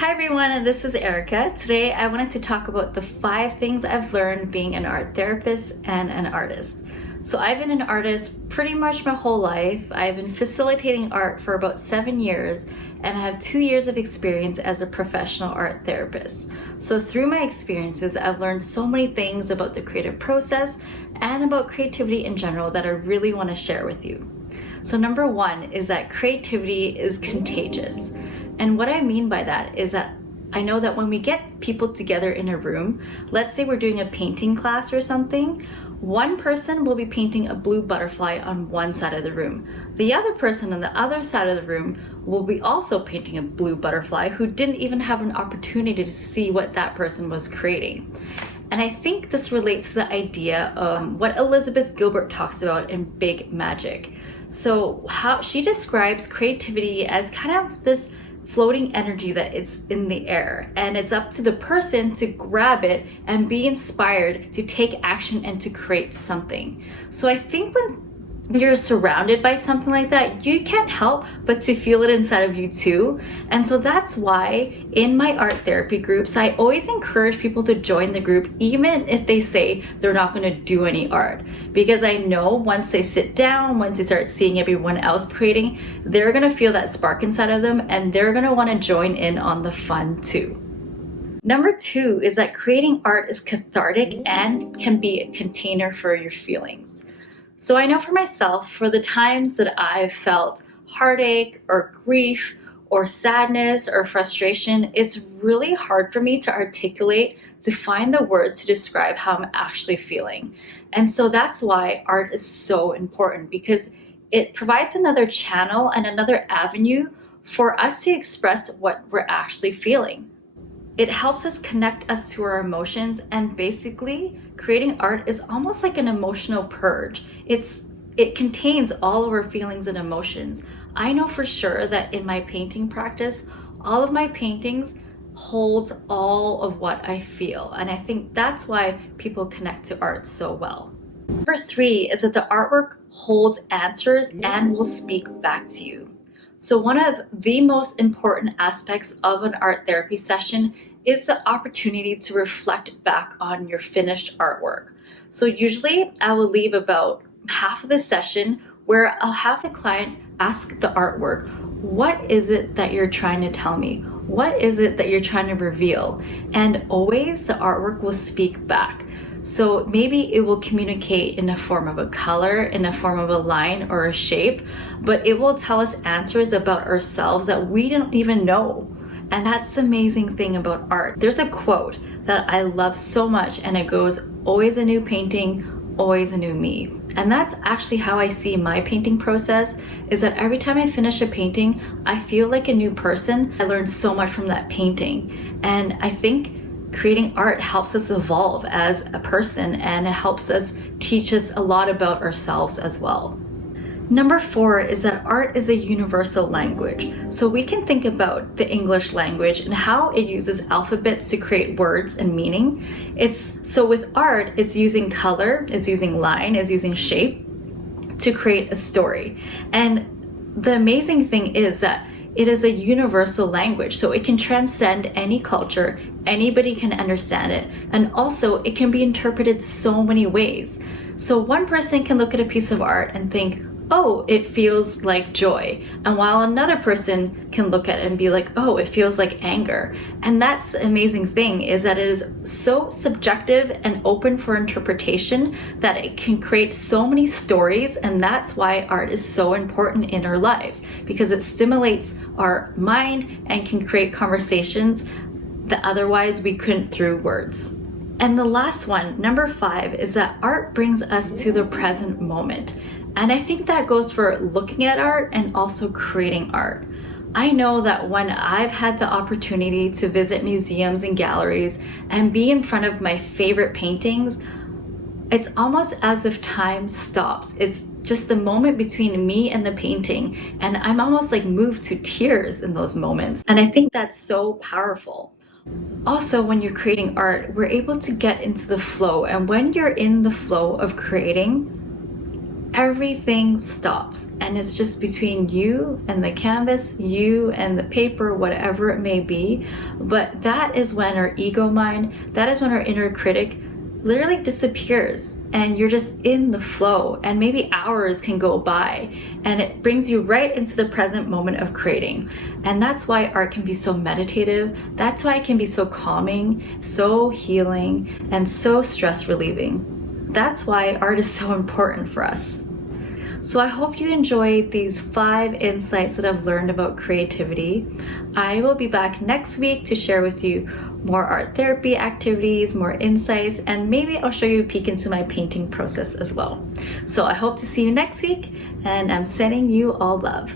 Hi everyone, this is Erica. Today I wanted to talk about the 5 things I've learned being an art therapist and an artist. So I've been an artist pretty much my whole life. I've been facilitating art for about 7 years and I have 2 years of experience as a professional art therapist. So through my experiences, I've learned so many things about the creative process and about creativity in general that I really want to share with you. So number 1 is that creativity is contagious. And what I mean by that is that I know that when we get people together in a room, let's say we're doing a painting class or something, one person will be painting a blue butterfly on one side of the room. The other person on the other side of the room will be also painting a blue butterfly who didn't even have an opportunity to see what that person was creating. And I think this relates to the idea of what Elizabeth Gilbert talks about in Big Magic. So how she describes creativity as kind of this floating energy that it's in the air, and it's up to the person to grab it and be inspired to take action and to create something. So I think when you're surrounded by something like that, you can't help but to feel it inside of you too. And so that's why in my art therapy groups, I always encourage people to join the group, even if they say they're not going to do any art. Because I know once they sit down, once they start seeing everyone else creating, they're going to feel that spark inside of them and they're going to want to join in on the fun too. Number 2 is that creating art is cathartic and can be a container for your feelings. So I know for myself, for the times that I've felt heartache or grief or sadness or frustration, it's really hard for me to articulate, to find the words to describe how I'm actually feeling. And so that's why art is so important, because it provides another channel and another avenue for us to express what we're actually feeling. It helps us connect us to our emotions, and basically creating art is almost like an emotional purge. It contains all of our feelings and emotions. I know for sure that in my painting practice, all of my paintings hold all of what I feel, and I think that's why people connect to art so well. Number 3 is that the artwork holds answers and will speak back to you. So one of the most important aspects of an art therapy session is the opportunity to reflect back on your finished artwork. So usually I will leave about half of the session where I'll have the client ask the artwork, what is it that you're trying to tell me? What is it that you're trying to reveal? And always the artwork will speak back. So maybe it will communicate in the form of a color, in the form of a line or a shape, but it will tell us answers about ourselves that we don't even know. And that's the amazing thing about art. There's a quote that I love so much, and it goes, always a new painting, always a new me. And that's actually how I see my painting process, is that every time I finish a painting, I feel like a new person. I learned so much from that painting. And I think creating art helps us evolve as a person, and it helps us teach us a lot about ourselves as well. Number 4 is that art is a universal language. So we can think about the English language and how it uses alphabets to create words and meaning. So with art, it's using color, it's using line, it's using shape to create a story. And the amazing thing is that it is a universal language, so it can transcend any culture, anybody can understand it, and also it can be interpreted so many ways. So one person can look at a piece of art and think, oh, it feels like joy. And while another person can look at it and be like, oh, it feels like anger. And that's the amazing thing, is that it is so subjective and open for interpretation that it can create so many stories. And that's why art is so important in our lives, because it stimulates our mind and can create conversations that otherwise we couldn't through words. And the last one, number 5, is that art brings us to the present moment. And I think that goes for looking at art and also creating art. I know that when I've had the opportunity to visit museums and galleries and be in front of my favorite paintings, it's almost as if time stops. It's just the moment between me and the painting, and I'm almost like moved to tears in those moments. And I think that's so powerful. Also, when you're creating art, we're able to get into the flow, and when you're in the flow of creating, everything stops and it's just between you and the canvas, you and the paper, whatever it may be. But that is when our ego mind, that is when our inner critic literally disappears and you're just in the flow, and maybe hours can go by and it brings you right into the present moment of creating. And that's why art can be so meditative. That's why it can be so calming, so healing, and so stress relieving. That's why art is so important for us. So I hope you enjoyed these 5 insights that I've learned about creativity. I will be back next week to share with you more art therapy activities, more insights, and maybe I'll show you a peek into my painting process as well. So I hope to see you next week, and I'm sending you all love.